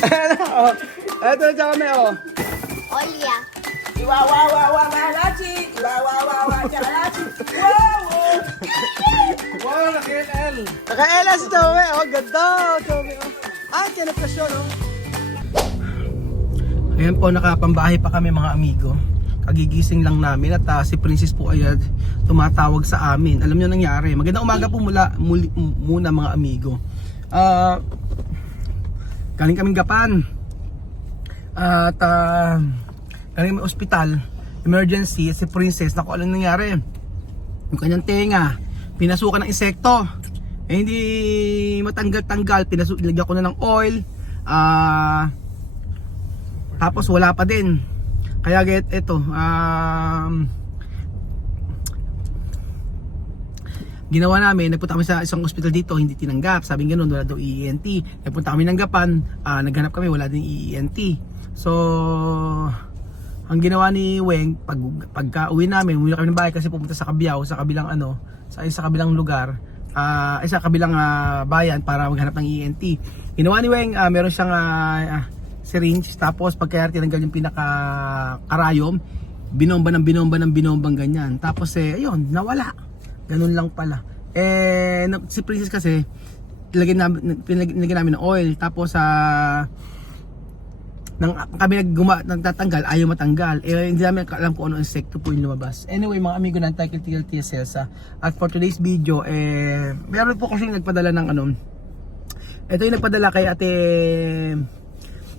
Oh. Ito na kami, oh. Olya. Iwawawawa malachi. Iwawawawa chalachi. Wow! Wow, naka-NL. Naka-LS si Chome, oh. Ganda, Chome, oh. Ay, kinapasyon, oh. Ayan po, nakapambahay pa kami mga amigo. Kagigising lang namin at si Princess po ay tumatawag sa amin. Alam niyo nangyari. Magandang umaga po muna mga amigo. Galing kaming Gapan. At galing kami ospital. Emergency. Si Princess, naku, alam nangyari. Yung kanyang tenga, pinasukan ng insekto. Hindi matanggal-tanggal. Ilagyan ko na ng oil. Tapos wala pa din. Kaya ito, ginawa namin, nagpunta kami sa isang ospital dito, hindi tinanggap, sabi nga wala daw ENT. Nagpunta kami ng Gapan, naghanap kami, wala din ENT. So, ang ginawa ni Weng, pagka uwi namin, umuwi kami ng bahay kasi pupunta sa Cabiao, sa kabilang sa kabilang lugar, sa kabilang bayan para maghanap ng ENT. Ginawa ni Weng, meron siyang syringe, tapos pagka tinanggal yung pinaka-karayom, binombang ganyan. Tapos ayun, nawala. Ganun lang pala. Si Princess kasi, pinilagyan namin ng oil, tapos kami nagtatanggal, ayaw matanggal. Hindi namin alam kung ano insekto po yung lumabas. Anyway, mga amigo ng Tychicaltia celsa. At for today's video, meron po kasi nagpadala ng ito yung nagpadala kay Ate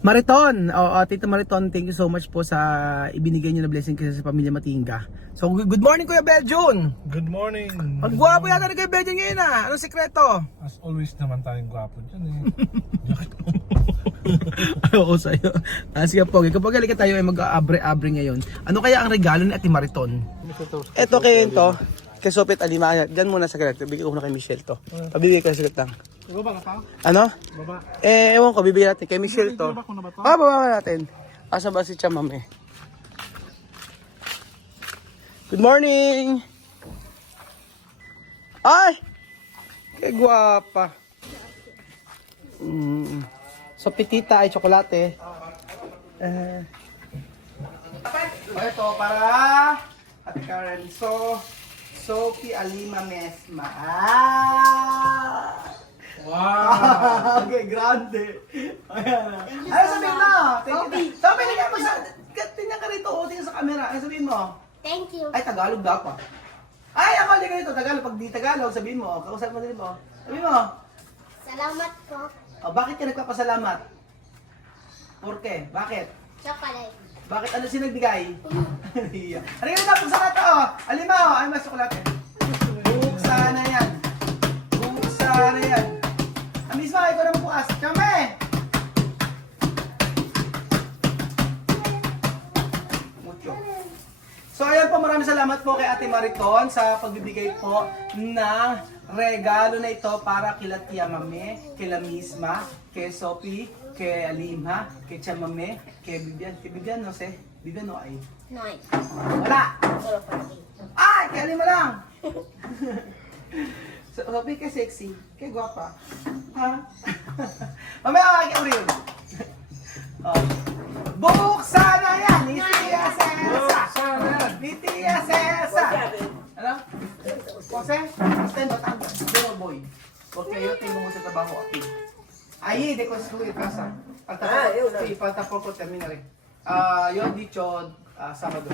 Mariton. Tita Mariton, thank you so much po sa ibinigay niyo na blessing kasi sa pamilya Matinga. So, good morning Kuya Beljun. Good morning. Ang gwapo yata ni Kuya Beljun ngayon Anong sekreto? As always naman tayong gwapo dyan eh. Oo sa'yo. Sige po, kapag halika tayo ay mag-abre-abre ngayon. Ano kaya ang regalo ni Ate Mariton? Ito kay ito. Kay Sopet Alima. Diyan muna sa galit. Bigyan ko na kay Michelle to. Pabigay ka sa galit lang. Baba ka pa? Ano? Baba. Ewan ko, bibigyan natin kay Michelle to. Baba ko na ba to? Baba natin. Asa ba si Chamame? Good morning! Ay! Kay guwapa. So, pitita ay tsokolate. Ito para Ate Karen. Sophie Alima Mesma. Wow! Okay, grande. Ayan. Ano sabihin mo? Sophie, tingnan mo sa... Tingnan ka rito, tingnan sa camera. Ano sabihin mo? Thank you. Ay, Tagalog dapat. Ay, ako hindi ganito. Tagalog. Pag di Tagalog, sabihin mo. Kausap mo din mo. Sabihin mo. Salamat po. Bakit ka nagpapasalamat? Porke? Bakit? Chocolate. Bakit? Ano sinagbigay? Ano yung tapos sa nato? Alimaw. Ay, mas chocolate. Buksan na yan. Buksan na yan. Ang mismo, ikaw na bukas. Chame! Mucho. So ayan po, maraming salamat po kay Ate Mariton sa pagbibigay po ng regalo na ito para kila Tia Mame, kila Misma, kay Sophie, kay Alima, kay Chamame, kay Bibian. Kay Bibian, no, se? Bibian, no, ay? Noy. Wala! Solo para ti. Ay! Kay Alima lang! Sophie, kay sexy, kay guwapa. Ha? Mamaya, kay Uriel. Buksan na yan! Ni Tia Cesa! Ni Tia Cesa! Ano? Jose? Stand ba tanto? Pero boy. Porque yo tengo mucho trabajo aquí. Ahí de construir casa. Falta poco terminar. Yo he dicho sábado.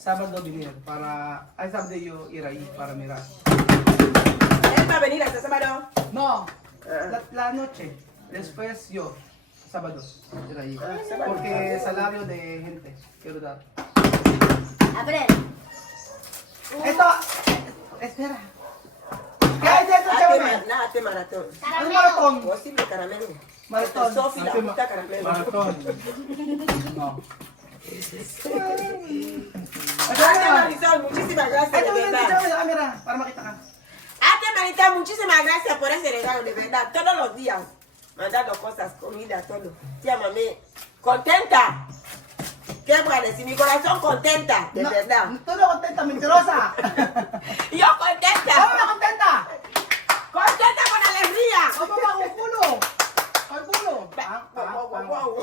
Sábado venir para... Ay, sábado yo ir ahí para mirar. ¿Él va a venir hasta sábado? No, la noche. Después yo, sábado, ir ahí. Porque salario de gente quiero dar. Abre. Esto, espera. ¿Qué hay dentro, Chame? Hazte maratón. Ano Caramelo. maratón? Posible caramelo. Maratón. Sofi la puta caramelo. Marathon. No. Hazte Marisol, muchísimas gracias, Ito de yung verdad. dito sa camera para makita ka. Hazte Marisol, muchísimas gracias por ese regalo, de verdad. Todos los días mandando cosas, comida, todo. Tía mami, contenta. ¿Qué voy a decir? Mi corazón contenta, de verdad. Tú no contenta, mentirosa. Yo contenta. ¿Cómo no contenta? Contenta con alegría. ¿Cómo va un culo? ¿Al culo? Wow, wow, wow, wow.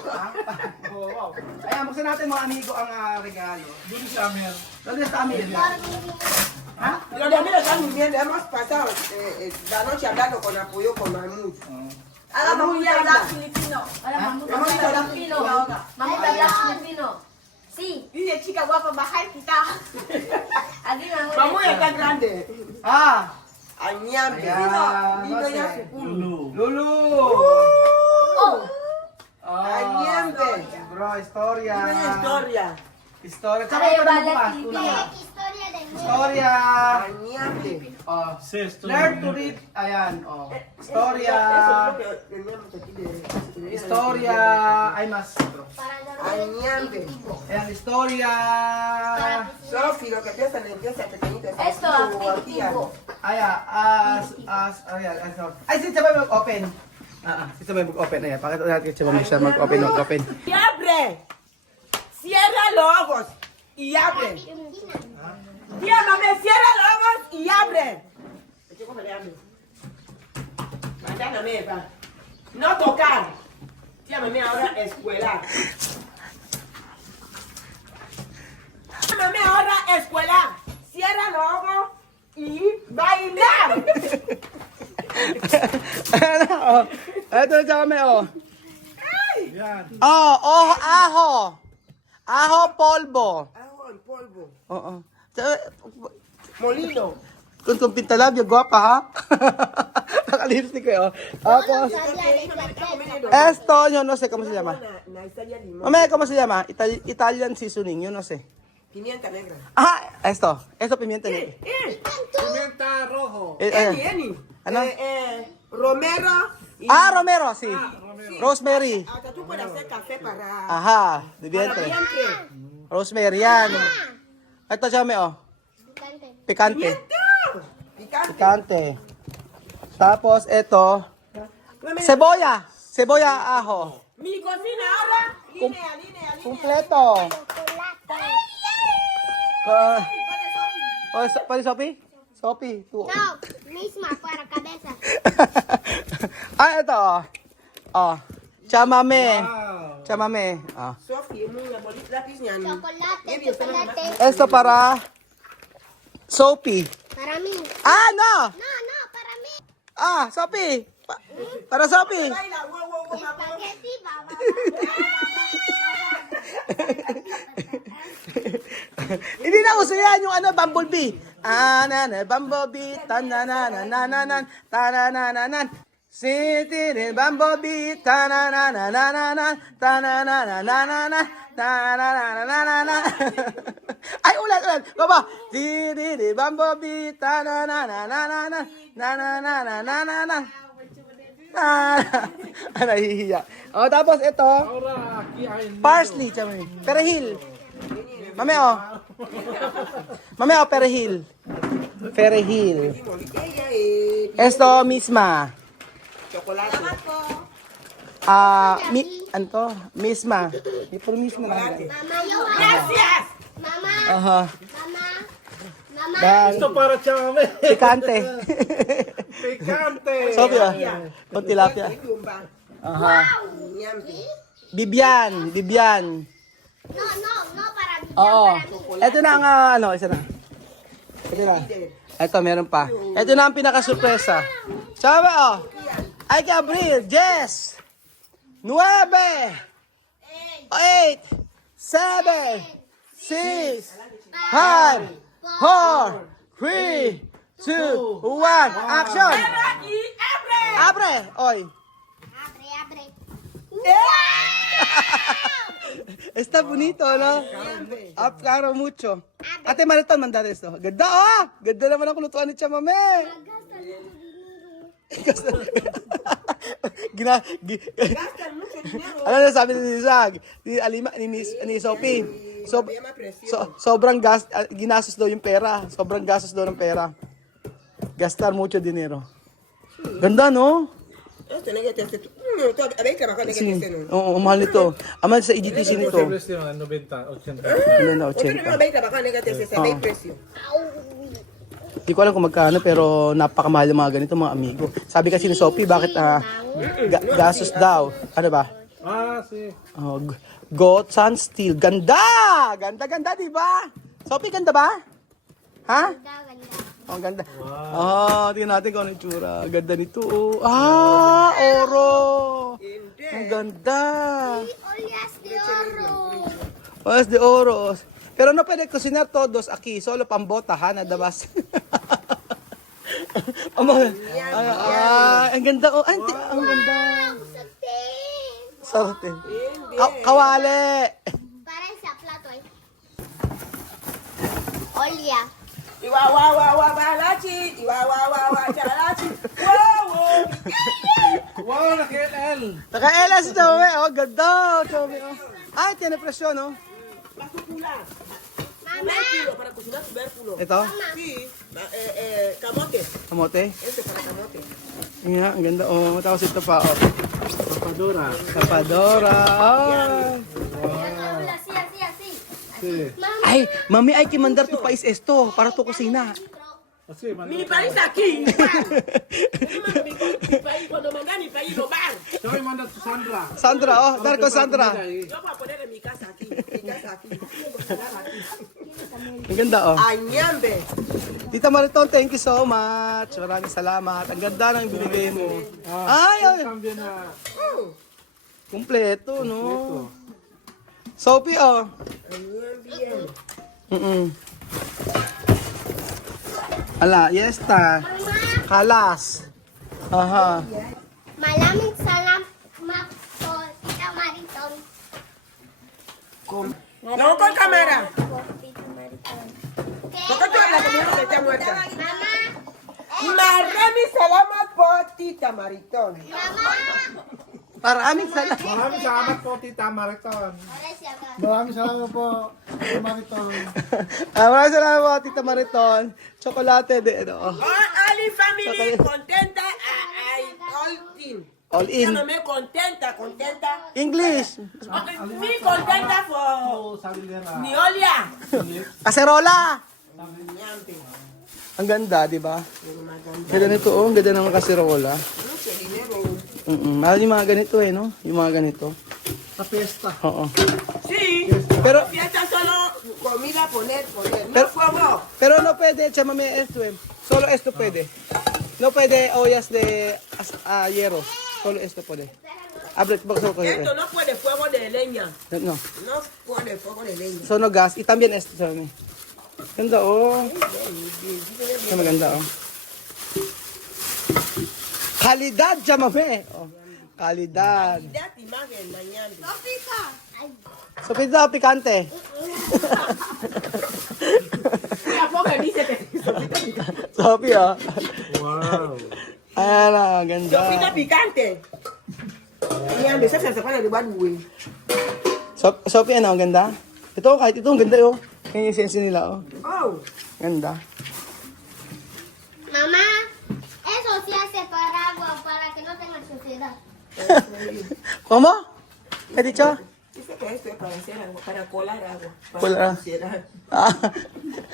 ¿Dónde está mi? Los de mí lo están durmiendo. Hemos pasado la noche hablando con Apoyo, con Mahmoud. Alam mo yan, habla Filipino. Alam mo Hemos dicho hablar Filipino. Filipino. Mamut habla Filipino. Sí. Dice, chica guapa, bajar kita. Aquí Mahmut. Mahmoud está grande. Ah! Añambe. Ayan, Dino no ya sé. su culo. Lulu! Oh. Añambe. Bro, historia. Dino ya historia. Historia. Tsaka Ay, ito na balat bukas. TV. Una. Historia del mundo. Historia. Añambe. Oh. Sis, Learn to read. Ayan. Oh. Historia. Eso es lo que teníamos aquí de... Historia. Ay, mas. Para dormir. Añambe. Ayan, historia. Sofi, lo que piensa le empieza pequeñito. Esto, aperitivo. Ayan, ayan, ay, si Chabay mag-open. Si Chabay mag-open. Ayan, pakita natin kay Chabay siya mag-open. Y abre. Cierra los ojos y abre. Tía, mami, cierra los ojos y abre. ¿Cómo le abre? Mándame, va. No tocar. Tía, mami, ahora escuela. Mami, ahora escuela. Cierra los ojos y bailar. Ano? Ito na Chabay, oh. Yan. Aho. Aho polvo. Ajo en polvo. Oo. Molino. Kung pintalabya, guwapa ha? Naka-lipstick ko yun. Tapos, esto, yo no sé cómo se llama. Mamaya, ¿cómo se llama? Italian seasoning, yo no sé. Pimienta negra. Ah, esto pimienta negra. Pimienta rojo. Eni. Ano? Romero. Y Romero, sí. Rosemary. hasta tú puedes hacer café para Ajá, de vientre. vientre. Rosemary, yan. Ito, chame, oh. Picante. Picante. Picante. Picante. Tapos, ito. Cebolla. Cebolla, ajo. Mi cocina ahora. Línea. Completo. Chocolate. ¿Para Sophie? Sophie, tú. No, misma para cabeza. Ito, oh. Chamame. Wow. Chamame. Oh. Sophie, muy bonito. Lápiz niyan. Chocolate. Esto para Sophie. Para mí. No! No, para mí. Sophie. Para Sophie. Baila, wow, Espagueti, baba. Hindi na uso yan yung bumblebee. Bumblebee, tanananananan, tananananan. City ni bumblebee, tanananananan, tanananananan, tanananananan. Ay, ulan. Baba. City ni bumblebee, tanananananan, tanananananan. Nahihiya. Tapos ito, Ahora, aquí hay nido. parsley, chame. Perejil. Mameo, perejil. Perejil. Ella Esto misma. chocolate. Ano to? Misma. Por misma. Mama, yo. Gracias. Mama. Aha. Mama. Dan. Esto para Chame. Pikante. Picante. Sophie, Con tilapia. Lumba. Aha. Ñambi. Bibian. No, para mí. Oo. Para mí. Ito na ang isa na. Ito na. Ito, meron pa. Ito na ang pinaka-surpresa. Sabi, Ay, Gabriel, 10, 9, 8, 7, 6, 5, 4, 3, 2, 1, action! Y abre. Abre! Oy! Abre. Está bonito, no? Claro, mucho. Ate Mariton, manda esto. Ganda, Ganda naman ang kulutuan ni Chamame. Gastan mucho dinero. Ano na sabi ni Zag? Ni Sophie. Sobrang ginastos daw yung pera. Sobrang gastos daw ng pera. Gastar mucho dinero. Ganda, no? Esto no hay que te hacer. A ver, trabajar en Sí. que no. Oo, mahal nito. Amal sa EGTC nito. ¿Qué precio? 90, 80. Ano na, Usted no 80. va a trabajar en que te sabe el precio. Hindi ko alam kung magkano pero napakamahal yung mga ganito mga amigo. Sabi kasi ni Sophie, bakit gastos daw? Ano ba? Ah, sí. Goat Sun Steel. Ganda! Ganda, di ba? Sophie, ganda ba? Ha? Ganda. Oh, ang ganda. Tingnan natin kung ano yung tsura. Ganda nito. Oh. Oro. Hindi. Ang ganda. Olias de oro. Oras de oros. Pero no pwede cocinar todos aquí. Solo pambota, ha? Nada más. Ang ganda. Oh, ang ganda. Sate. Sarate. Hindi. Kawali. Para sa plato ay. Olia. Iwawawawawachi. Iwawawawachachi. Wow! Wow, naka-LL. Naka-ela si Chome. Oh, ganda. Chome. Oh. Ay, tiene presyon, oh. Basukula. Mama. Tubérculo, para cocinar tubérculo. Ito, Sí. Camote. kamote. Este para camote. Nga, ang ganda. Oh, tapos ito pa, oh. Papadora. Kapadora. Oh. Así, así, así. Sí. Ay, mami, hay que mandar tu país esto para tu cocina. Así, man. Mi país aquí. Mi país, cuando mandan mi país, lo van. Yo voy a mandar a Sandra. Sandra, oh, dar con Sandra. Yo voy a poner en mi casa aquí. Mi casa aquí. Ang ganda, oh. Añambe. Tita Mariton, thank you so much. Maraming salamat. Ang ganda ng binigay mo. Ay, ay, Cambio na. kumpleto, no? Sophie, oh. Ala, yesta. Kalas. Aha. Malamig salamat po, Tita Mariton. No con cámara. Tita Mariton. ¿Por qué tú hablas como una que está muerta? Mama. Marami salamat po, Tita Mariton. Mama. Maraming salamat. Maraming salamat po, Tita Mariton. Ahora siya ba? Maraming salamat po, Tita Mariton. Maraming salamat po, Tita Mariton. Chocolate din, oh. All family Okay. contenta, all team. All in. Llámame contenta, contenta. English. Okay, me contenta for Oh, sabi nila. Niolia. Kaserola. Añambe. Ang ganda, di ba? Ganda nito, oh. Ang ganda ng kaserola. Mucho dinero. Mahal yung mga ganito, eh, no? Yung mga ganito. Sa fiesta. Oo. Sí. Pero, Fiesta solo comida poner. No Pero- fuego. pero no pwede, chamame esto, eh. Solo esto pwede. No pwede ollas de hierro. Solo esto puede. Abre, bakso ko. Esto no puede fuego de leña. No. No puede fuego de leña. So no gas. Y también esto, chamame. Ganda, oh. Ito maganda, oh. Kalidad, chamame. Oh. Kalidad. Date imagen, Añambe. So, pizza picante. Tampoco dice que Sophie, oh. Wow. Ayan na, ganda. sopita picante. Añambe, esa se pone de bad way. Sophie, ano, ang ganda? Ito, kahit ito, ang ganda, oh. Yung essence nila, oh. Oh. Ganda. Mamá, eso sí hace para agua, para que no tenga suciedad. ¿Cómo? ¿Qué he dicho? Dice que esto es para hacer agua, para colar agua. Para Colar. suciedad. Ah,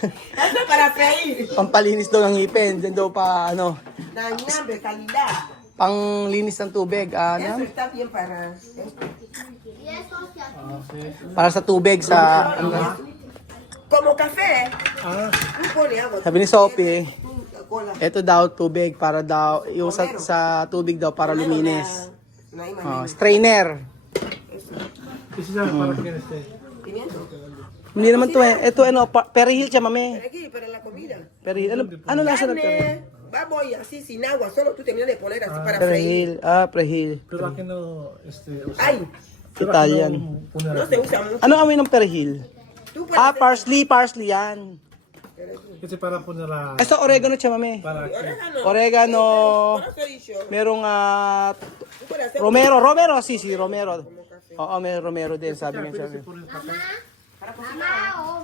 Esto es para freír. pampalinis daw ng ngipin. Diyan daw pa, ano, Añambe, calidad. panglinis ng tubig. Eso Ano? está bien para esto. Y eso sí hace. Para sa tubig, sa, ano, Como café, Ah, tú pones agua. sabi ni Sophie, Cola. ito daw tubig para daw, yung sa tubig daw para luminis. No hay Oh, manera. strainer. isi sa para kin este. 500. Hindi naman to eh. Ito ano, perihil siya, mami. Pero aquí, para la comida. Perihil. Ano lasa na ito? Carne, baboy, así sin agua, solo tú terminas de poner así para freír. Perihil. Ah, perihil. Pero akin no este. Ay, Pero Italian. akin no puner no se usa mucho. Ano amoy ng perihil? Tú puedes Ah, hacer- parsley yan. Kasi para puner la Ito, oregano siya, mami. para Orégano. Oregano. Por eso he dicho, Merong tú puedes hacer Romero, sí, Romero. Oo, may Romero din, sabi niya. Sabi. Mamá, oh.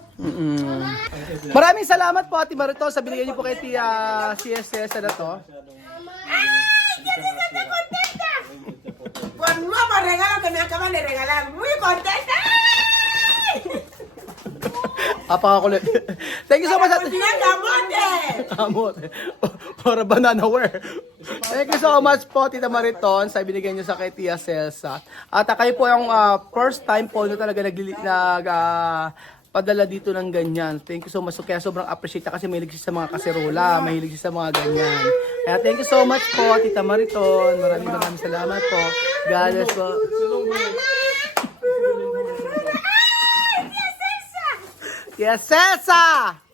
Maraming salamat po, Ate Mariton, sa binigay niyo po kay Tia CSS na to. con nuevo regalo que me acaban de regalar. Muy contenta. Apakakulit. Thank you so much, Ate. Cocinar camote. Amot. Para bananaware. Thank you so much po, Tita Mariton, sa binigay niyo sa kay Tia Celsa. At kayo po yung first time po nyo talaga padala dito ng ganyan. Thank you so much. So, kaya sobrang appreciate niya kasi mahilig siya sa mga kaserola, mahilig siya sa mga ganyan. Kaya thank you so much po, Tita Mariton. Maraming salamat po. God bless po. Yes, Cesa!